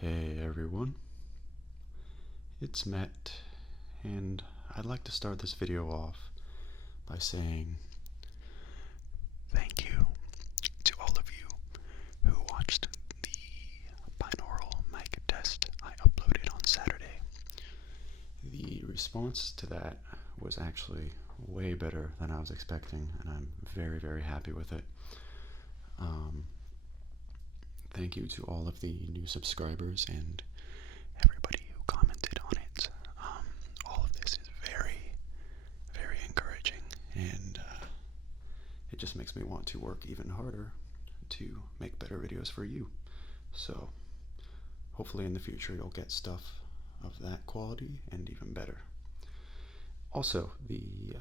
Hey everyone, it's Matt, and I'd like to start this video off by saying thank you to all of you who watched the binaural mic test I uploaded on Saturday. The response to that was actually way better than I was expecting, and I'm very happy with it. Thank you to all of the new subscribers and everybody who commented on it. All of this is very encouraging, and it just makes me want to work even harder to make better videos for you. So hopefully in the future you'll get stuff of that quality and even better. Also, in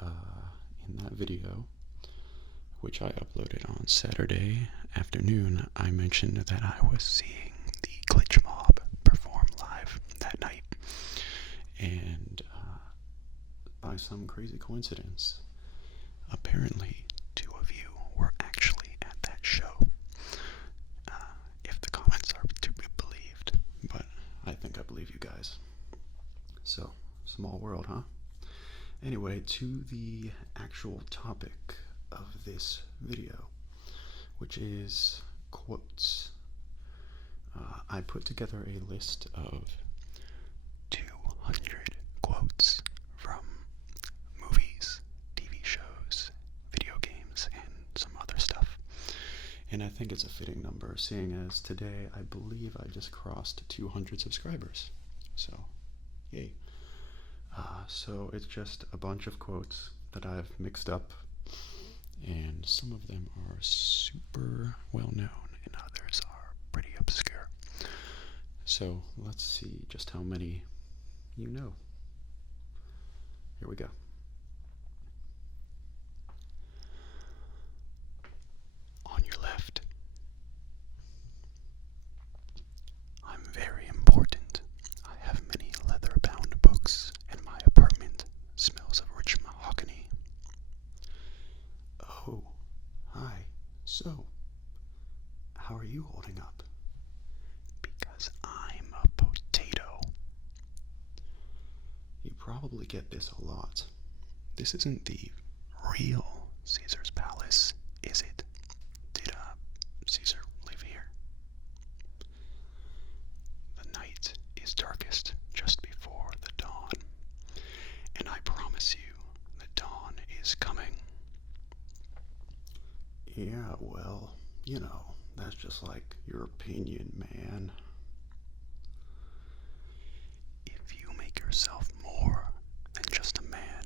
that video, which I uploaded on Saturday afternoon, I mentioned that I was seeing the Glitch Mob perform live that night. And by some crazy coincidence, apparently 2 of you were actually at that show. If the comments are to be believed, but I think I believe you guys. So, small world, huh? Anyway, to the actual topic of this video, which is quotes. I put together a list of 200 quotes from movies, TV shows, video games, and some other stuff. And I think it's a fitting number, seeing as today I believe I just crossed 200 subscribers. So, yay. So it's just a bunch of quotes that I've mixed up, and some of them are super well known and others are pretty obscure. So let's see just how many you know. Here we go. On your left. I'm very important. I have many leather-bound books, and my apartment smells of rich mahogany. Oh, hi. So, how are you holding up? Because I'm a potato. You probably get this a lot. This isn't the real Caesar's palace, is it? Did Caesar live here? The night is darkest just before the dawn, and I promise you the dawn is coming. Yeah, well, that's just like your opinion, man. If you make yourself more than just a man,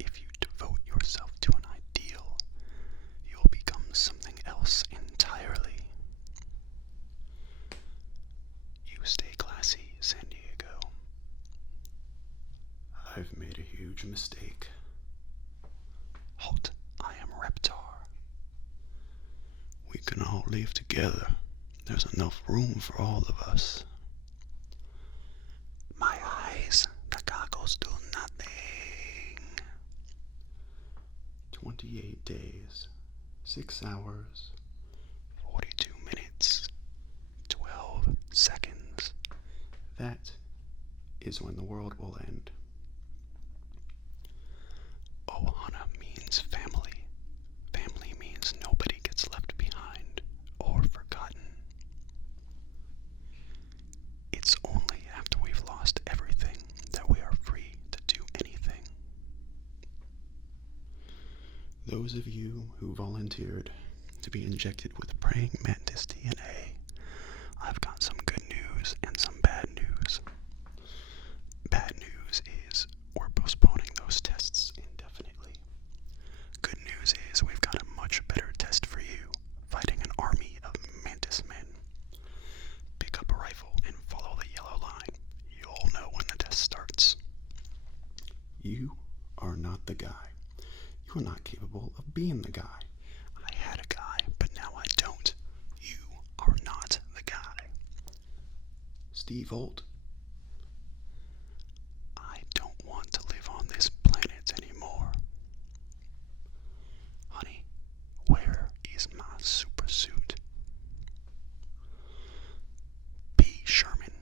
if you devote yourself to an ideal, you'll become something else entirely. You stay classy, San Diego. I've made a huge mistake. Halt, I am Reptar. We can all live together. There's enough room for all of us. My eyes, the goggles do nothing. 28 days, 6 hours, 42 minutes, 12 seconds. That is when the world will end. Ohana means family. Family means nobody gets left behind or forgotten. It's only after we've lost everything that we are free to do anything. Those of you who volunteered to be injected with praying mantis DNA, I've got some good news and some bad news. Bad news is we're postponing those tests indefinitely. Good news is we've got a much better test for you, fighting an army of mantis men. Pick up a rifle and follow the yellow line. You'll know when the test starts. You are not the guy. You are not capable of being the guy. I had a guy, but now I don't. You are not the guy. Steve Holt. I don't want to live on this planet anymore. Honey, where is my super suit? P. Sherman.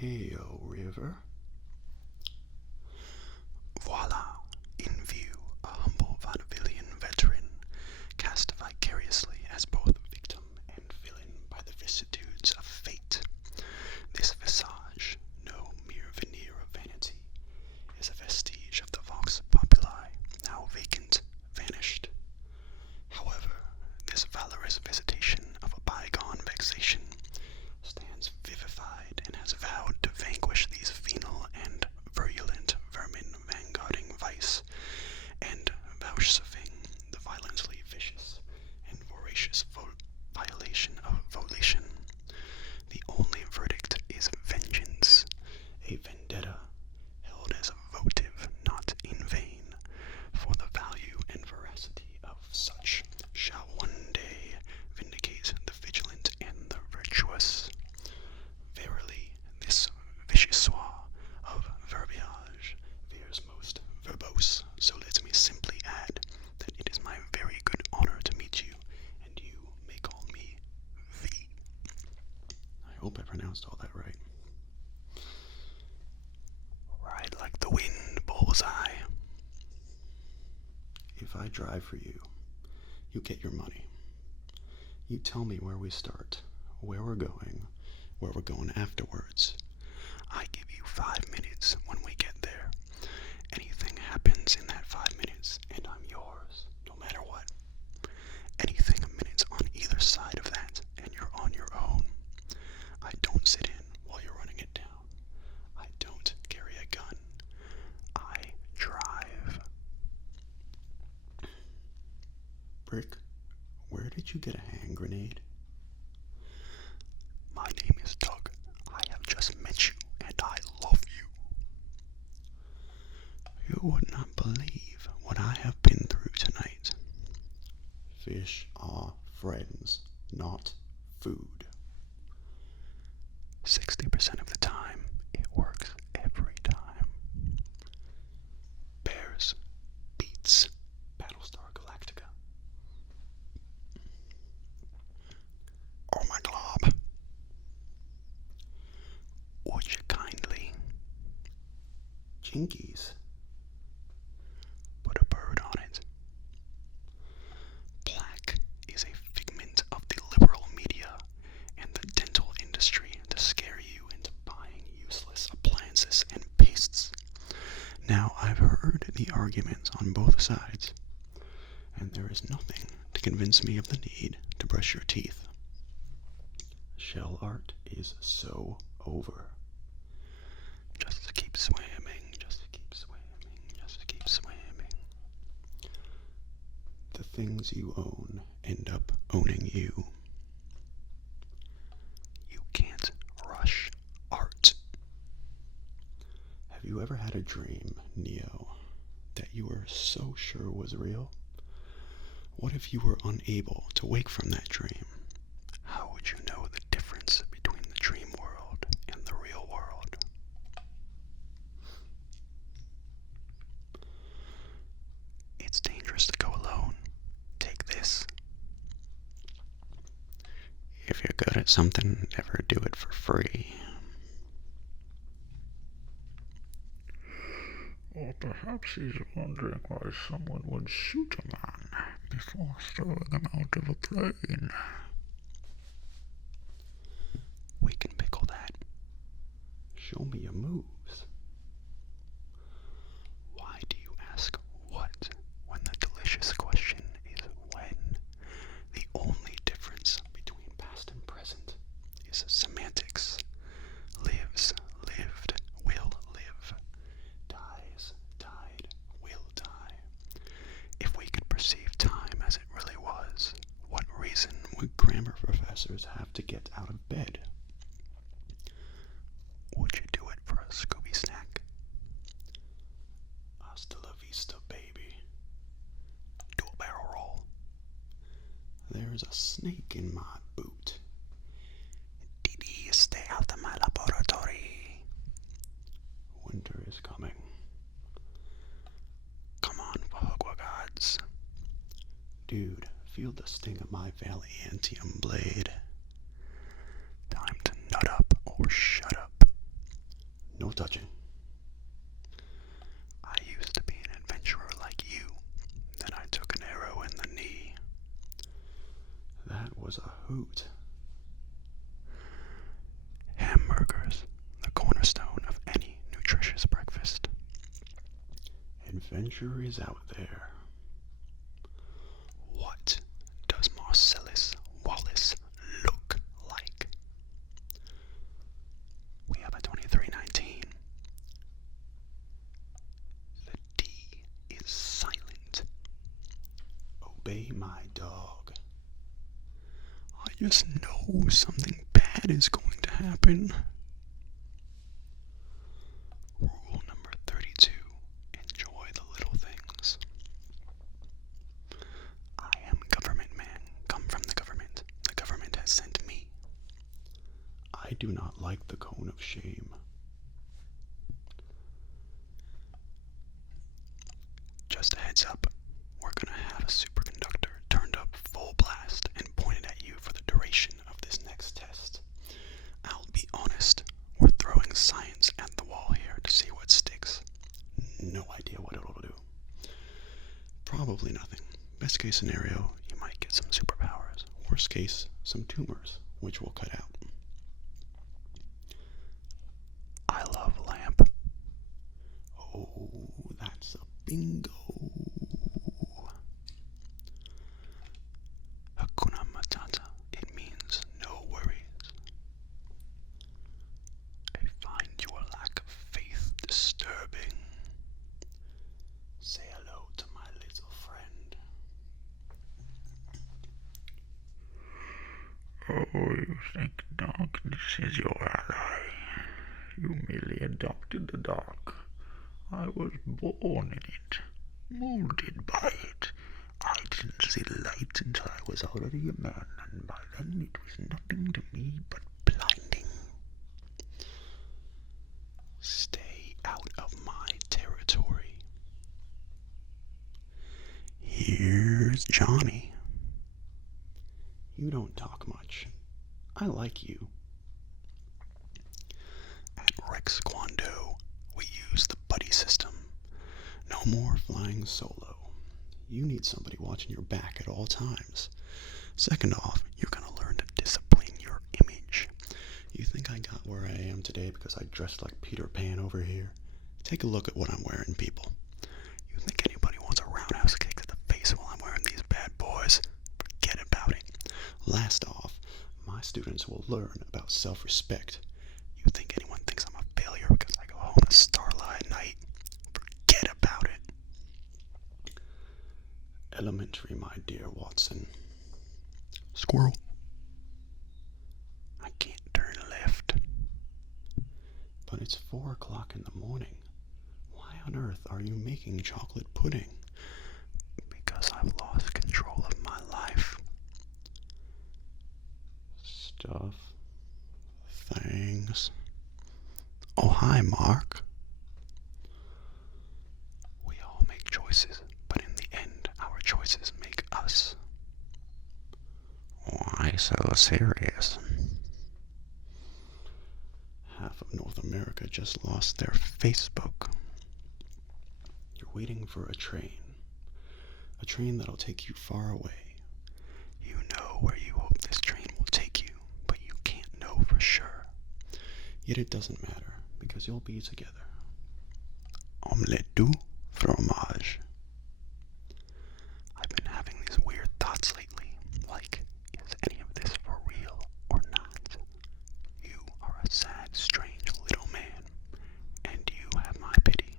Ayo, River. Voila! In view, a humble vaudevillian veteran, cast vicariously as both victim and villain by the vicissitudes of fate. This visage, no mere veneer of vanity, is a vestige of the vox populi, now vacant, vanished. However, this valorous visitation of a bygone vexation stands vivified and has vowed to vanquish these venal and virulent vermin vanguarding vice, and vouchsafing the violently vicious and voracious violation of volition. The only verdict is vengeance, a vendetta held as a votive not in vain, for the value and veracity of such shall one day vindicate the vigilant and the virtuous. Verily, this vichyssoise of verbiage veers most verbose, so let me simply add that it is my very good honor to meet you, and you may call me V. I hope I pronounced all that right. Ride like the wind, bullseye. If I drive for you, you get your money. You tell me where we start, where we're going afterwards. I give you 5 minutes when we get there. Anything happens in that 5 minutes, and I'm yours, no matter what. Anything a minute's on either side of that, and you're on your own. I don't sit in while you're running it down. I don't carry a gun. I drive. Brick, where did you get a hand grenade? My name is Doug. I have just met you, and I love you. You would not believe what I have been through tonight. Fish are friends, not food. 60% of the time, it works every time. Bears beats Battlestar Galactica. Oh my glob. Would you kindly, Jinkies, put a bird on it? Plaque is a figment of the liberal media and the dental industry to scare you into buying useless appliances and pastes. Now, I've heard the arguments on both sides, and there is nothing to convince me of the need to brush your teeth. Shell art is so over. Just keep swimming, just keep swimming, just keep swimming. The things you own end up owning you. You can't rush art. Have you ever had a dream, Neo, that you were so sure was real? What if you were unable to wake from that dream? How would you know the difference between the dream world and the real world? It's dangerous to go alone. Take this. If you're good at something, never do it for free. Or perhaps he's wondering why someone would shoot a man before throwing him out of a plane. We can pickle that. Show me your moves. Why do you ask what when the delicious question is when? The only difference between past and present is semantics. Lives, lived, will live. Dies, died, will die. If we could perceive time as it really was, what reason would grammar professors have to get out of bed? Would you do it for a Scooby snack? Hasta la vista, baby. Do a barrel roll. There's a snake in my boot. Didi, stay out of my laboratory. Winter is coming. Come on, Pahugwa gods. Dude, feel the sting of my Valiantium blade. Time to nut up or shut up. hoot. Hamburgers, the cornerstone of any nutritious breakfast. Adventure is out there. What does Marcellus Wallace look like? We have a 2319. The D is silent. Obey my dog. I just know something bad is going to happen. Rule number 32. Enjoy the little things. I am government man, come from the government. The government has sent me. I do not like the cone of shame. Just a heads up, we're gonna have a superconductor turned up full blast and pointed at you for the duration of this next test. I'll be honest, we're throwing science at the wall here to see what sticks. No idea what it'll do. Probably nothing. Best case scenario, you might get some superpowers. Worst case, some tumors, which we'll cut out. I love lamp. Oh, that's a bingo. Hakuna Matata. It means no worries. I find your lack of faith disturbing. Say hello to my little friend. Oh, you think darkness is your ally? You merely adopted the dark. I was born in it, molded by it. I didn't see light until I was already a man, and by then it was nothing to me but Blinding. Stay out of my territory. Here's Johnny. You don't talk much. I like you. At Rex Kwando, we use the buddy system. No more flying solo. You need somebody watching your back at all times. Second off, you're gonna learn to discipline your image. You think I got where I am today because I dressed like Peter Pan over here? Take a look at what I'm wearing, people. You think anybody wants a roundhouse kick to the face while I'm wearing these bad boys? Forget about it. Last off, my students will learn about self-respect. You think anyone thinks I'm a failure because I go home a starlight night? Forget about it. Elementary, my dear Watson. Squirrel. I can't turn left. But it's 4 o'clock in the morning. Why on earth are you making chocolate pudding? Because I've lost control of my life. Stuff. Things. Oh, hi, Mark. We all make choices, but in the end, our choices make us. Why so serious? Half of North America just lost their Facebook. You're waiting for a train that'll take you far away. You know where you hope this train will take you, but you can't know for sure. Yet it doesn't matter, because you'll be together. Omelette du fromage. I've been having these weird thoughts lately, like, is any of this for real or not? You are a sad, strange little man, and you have my pity.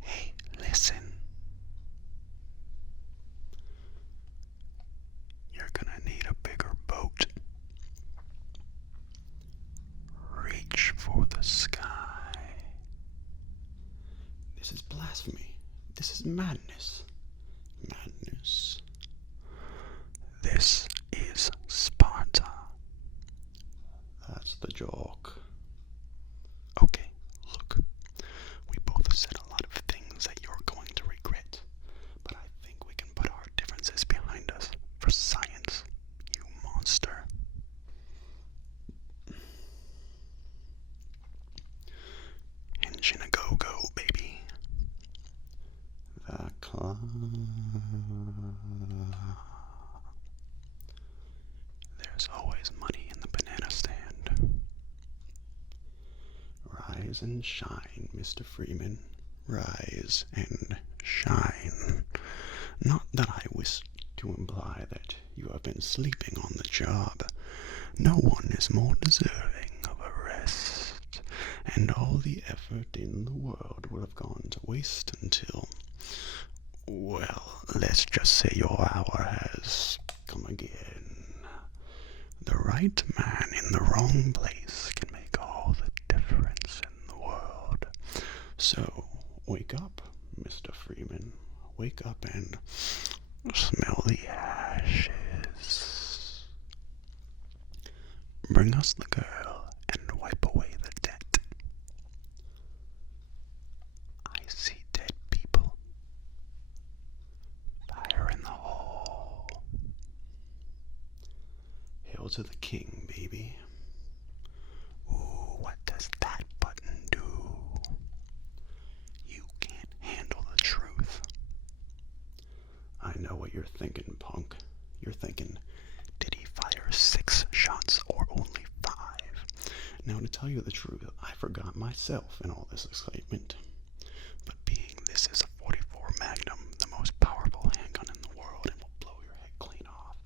Hey, listen. You're gonna need a bigger boat. Reach for the sky. This is blasphemy. This is madness. Madness. This is Sparta. That's the joke. Okay, look. We both said a lot of things that you're going to regret, but I think we can put our differences behind us for science, you monster. Engine a go-go, baby. The clock Rise and shine, Mr. Freeman. Rise and shine. Not that I wish to imply that you have been sleeping on the job. No one is more deserving of a rest, and all the effort in the world would have gone to waste until, well, let's just say your hour has come again. The right man in the wrong place can make all the difference in the world. So, wake up, Mr. Freeman. Wake up and smell the ashes. Bring us the girl and wipe away the debt. I see dead people. Fire in the hole. Hail to the king, baby. Ooh, what does that button do? You can't handle the truth. I know what you're thinking, punk. You're thinking, did he fire 6 shots or only 5? Now, to tell you the truth, I forgot myself in all this excitement. But being this is a 44 Magnum, the most powerful handgun in the world, and will blow your head clean off,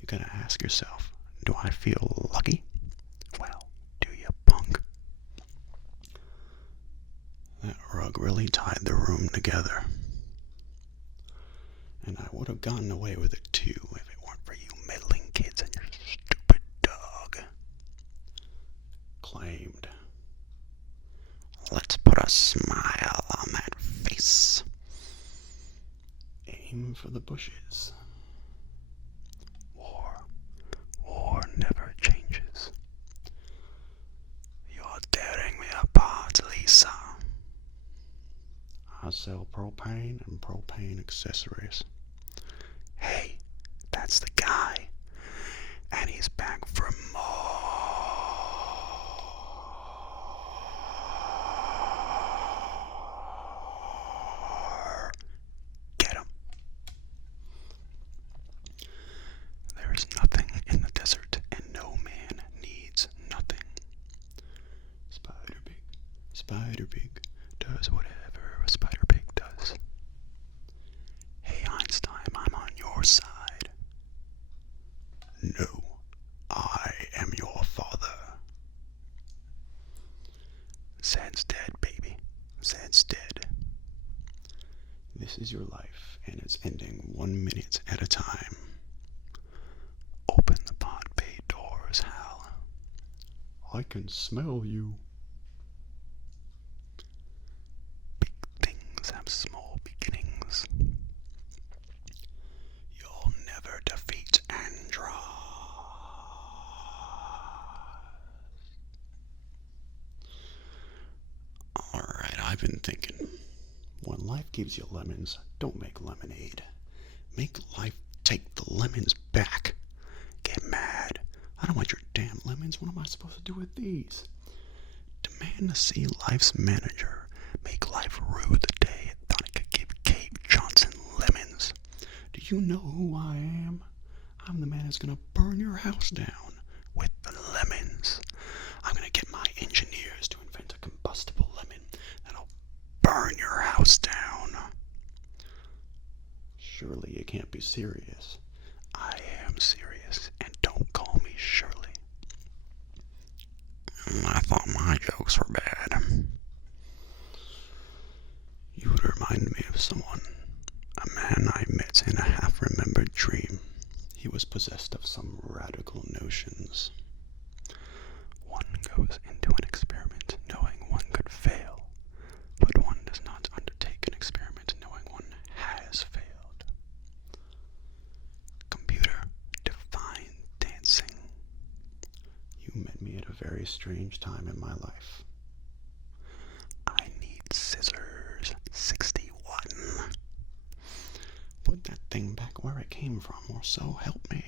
you gotta ask yourself, do I feel lucky? Well, do you, punk? That rug really tied the room together. And I would have gotten away with it too if it weren't for you meddling kids and your stupid dog. Claimed. Let's put a smile on that face. Aim for the bushes. War never changes. You're tearing me apart, Lisa. I sell propane and propane accessories. Hey, that's the guy. And he's back for more. Get him. There is nothing in the desert, and no man needs nothing. Spider Pig does whatever a Spider Pig does. Hey Einstein, I'm on your side. No, I am your father. Zed's dead, baby. Zed's dead. This is your life, and it's ending 1 minute at a time. Open the pod bay doors, Hal. I can smell you. Big things have small beginnings. You'll never defeat Andross. Alright, I've been thinking. When life gives you lemons, don't make lemonade. Make life take the lemons back. Get mad. I don't want your damn lemons. What am I supposed to do with these? Demand to see life's manager. Make life rue the day it thought it could give Kate Johnson lemons. Do you know who I am? I'm the man that's gonna burn your house down with the lemons. I'm gonna get my engineers to invent a combustible lemon that'll burn your house down. Surely you can't be serious. I am serious, and don't call me Shirley. I thought my jokes were bad. You would remind me of someone. A man I met in a half-remembered dream. He was possessed of some radical notions. One goes into an experiment knowing one could fail, but one does not undertake an experiment knowing one has failed. Computer, define dancing. You met me at a very strange time in my life. I need scissors. 61. Put that thing back where it came from, or so help me.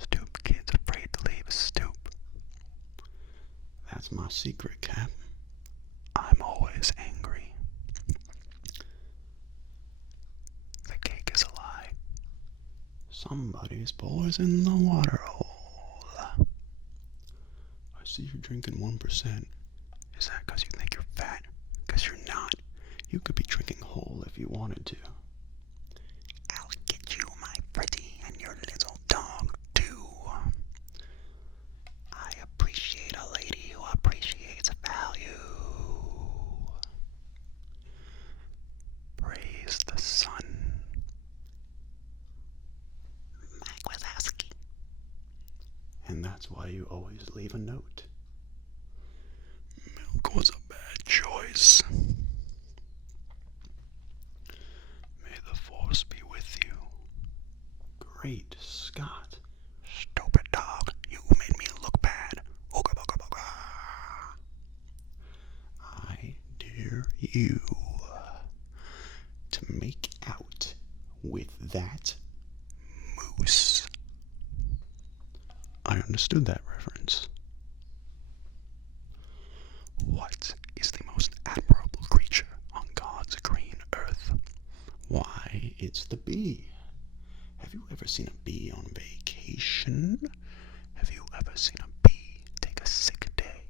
Stoop kid's afraid to leave his stoop. That's my secret, Cap. I'm always angry. The cake is a lie. Somebody's poisoning the water hole. I see you're drinking 1%. Is that because you think you're fat? Because you're not. You could be drinking whole if you wanted to. I'll get you, my pretty, and your little dog, too. I appreciate a lady who appreciates value. Praise the sun. Mike Wazowski. And that's why you always leave a note. Milk was a bad choice. May the force be with you. Great Scott. Stupid dog, you made me look bad. Ooga booga booga. I dare you to make out with that moose. I understood that reference. What is the most admirable creature on God's green earth? Why, it's the bee. Have you ever seen a bee on vacation? Have you ever seen a bee take a sick day?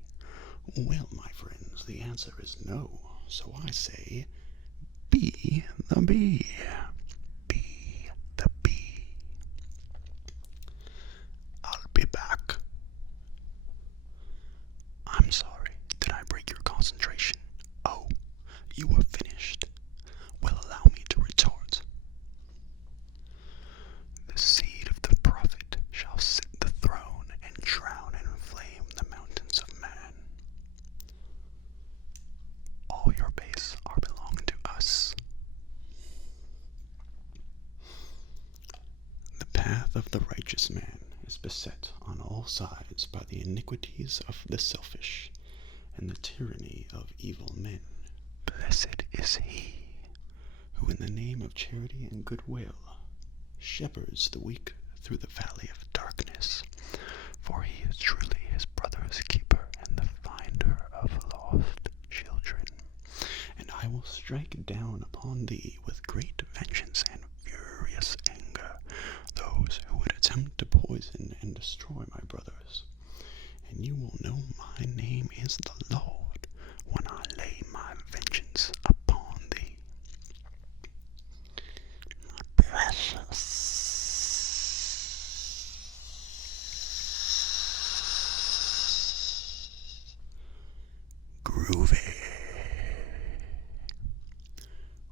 Well, my friends, the answer is no. So I say, be the bee. Be the bee. I'll be back. I'm sorry, did I break your concentration? Oh, you are finished. Well, allow me to retort. The seed of the prophet shall sit the throne and drown in flame the mountains of man. All your base are belong to us. The path of the righteous man is beset on all sides by the iniquities of the selfish and the tyranny of evil men. Blessed is he who in the name of charity and goodwill shepherds the weak through the valley of darkness, for he is truly his brother's keeper and the finder of lost children. And I will strike down upon thee with great vengeance and furious anger those who would attempt to poison and destroy my brothers. And you will know my name is the Lord when I lay my vengeance upon thee. My precious. Groovy.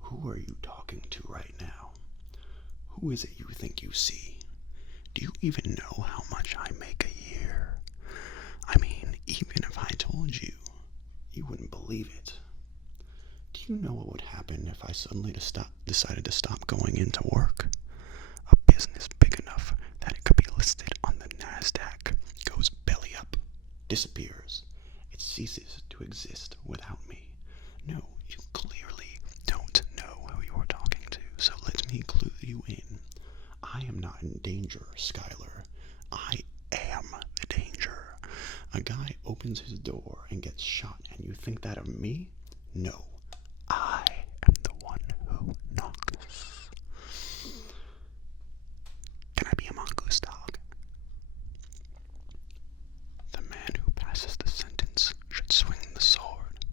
Who are you talking to right now? Who is it you think you see? Do you even know how much I make a year? I mean, even if I told you, you wouldn't believe it. Do you know what would happen if I suddenly decided to stop going into work? A business big enough that it could be listed on the NASDAQ goes belly up, disappears. It ceases to exist without me. No, you clearly don't know who you're talking to, so let me clue you in. I am not in danger, Skylar. I am the danger. A guy opens his door and gets shot, and you think that of me? No, I am the one who knocks. Can I be a mongoose dog? The man who passes the sentence should swing the sword.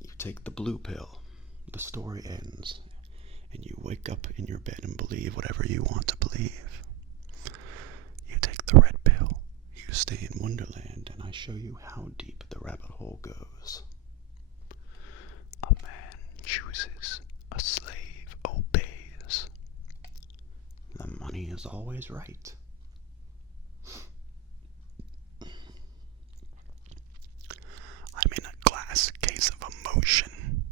You take the blue pill, the story ends, and you wake up in your bed and believe whatever you want to believe. You take the red pill, you stay in Wonderland, and I show you how deep the rabbit hole goes. A man chooses, a slave obeys. The money is always right. I'm in a glass case of emotion.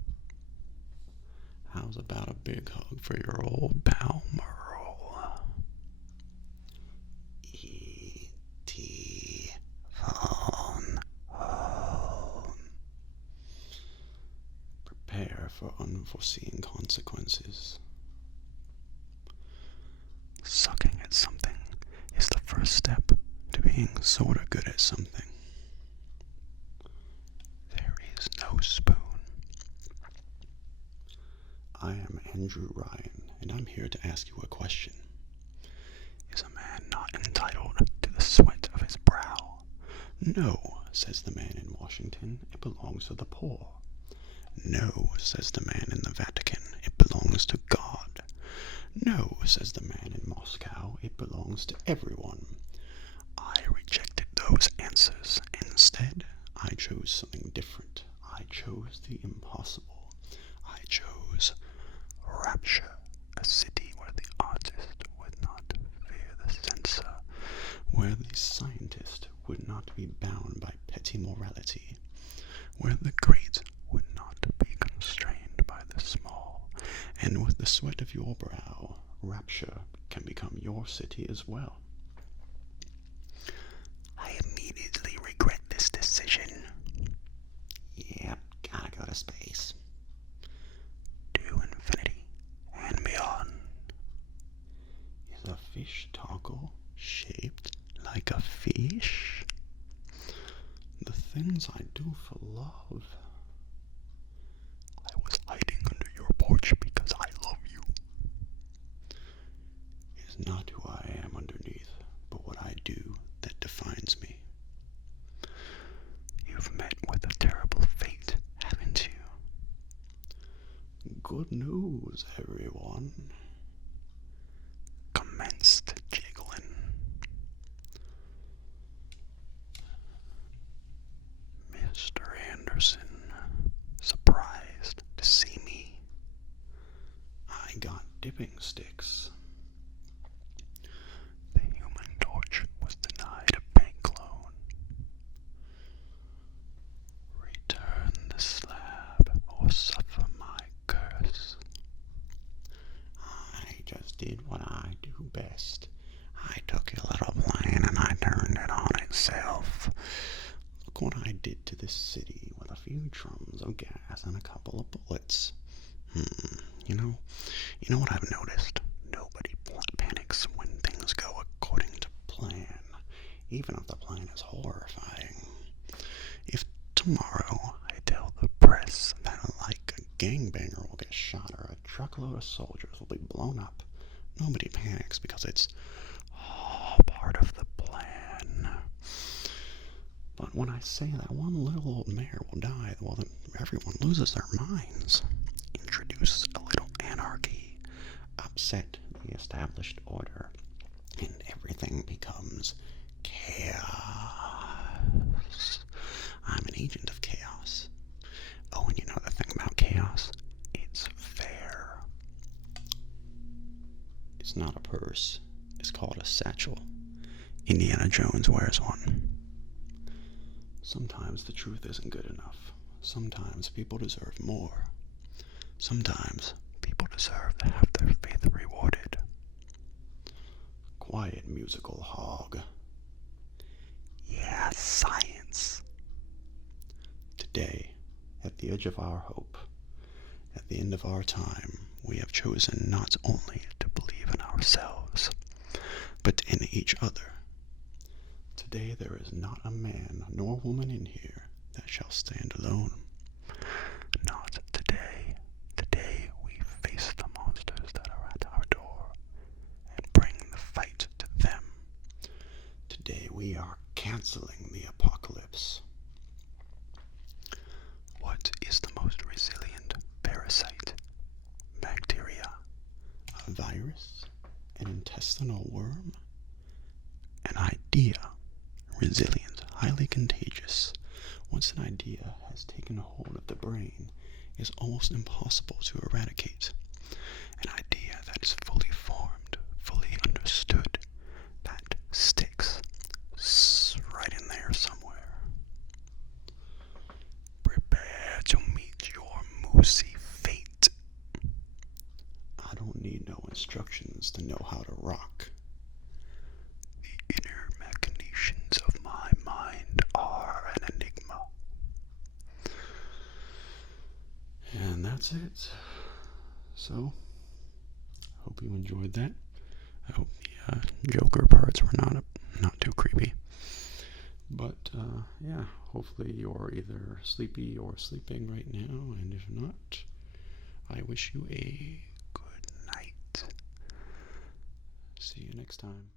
How's about a big hug for your old pal Merle? E.T. phone home. Prepare for unforeseen consequences. Sucking at something is the first step to being sorta good at something. There is no spoon. I am Andrew Ryan, and I'm here to ask you a question. Is a man not entitled to the sweat of his brow? No, says the man in Washington, it belongs to the poor. No, says the man in the Vatican, it belongs to God. No, says the man in Moscow, it belongs to everyone. I rejected those answers. Instead, I chose something different. I chose the impossible. I chose Rapture, a city where the artist would not fear the censor, where the scientist would not be bound by petty morality, where the great would not be constrained by the small, and with the sweat of your brow, Rapture can become your city as well. I immediately regret this decision. Yep, gotta go to space. To infinity and beyond. Is a fish taco shaped like a fish? The things I do for love. I was hiding under your porch because I love you. It is not who I am underneath, but what I do that defines me. You've met with a terrible fate, haven't you? Good news, everyone. Commenced jiggling. Mr. Anderson, surprised to see me. I got dipping sticks. The Human Torch was denied a bank loan. Return the slab or suffer my curse. I just did what I do best. I took your little plane and I turned it on itself. Look what I did to this city with a few drums of gas and a couple of bullets. You know what I've noticed? Nobody panics when things go according to plan, even if the plan is horrifying. If tomorrow I tell the press that like a gangbanger will get shot or a truckload of soldiers will be blown up, nobody panics because it's all part of the plan. But when I say that one little old mayor will die, well then everyone loses their minds. Introduce a little anarchy, upset the established order, and everything becomes chaos. I'm an agent of chaos. Oh, and you know the thing about chaos? It's fair. It's not a purse. It's called a satchel. Indiana Jones wears one. Sometimes the truth isn't good enough. Sometimes people deserve more. Sometimes people deserve to have their faith rewarded. Quiet, musical hog. Yeah, science. Today, at the edge of our hope, at the end of our time, we have chosen not only to believe in ourselves, but in each other. Today there is not a man nor woman in here that shall stand alone. Not today. Today we face the monsters that are at our door and bring the fight to them. Today we are canceling the apocalypse. What is the most resilient parasite? Bacteria? A virus? An intestinal worm? An idea? Resilient, highly contagious. Once an idea has taken hold of the brain, it is almost impossible to eradicate. An idea that is fully formed, fully understood, that sticks right in there somewhere. Prepare to meet your moosey fate. I don't need no instructions to know how to rock. The inner machinations of my mind are an enigma. And that's it. So, hope you enjoyed that. I hope the Joker parts were not too creepy. But, yeah, hopefully you're either sleepy or sleeping right now, and if not, I wish you a good night. See you next time.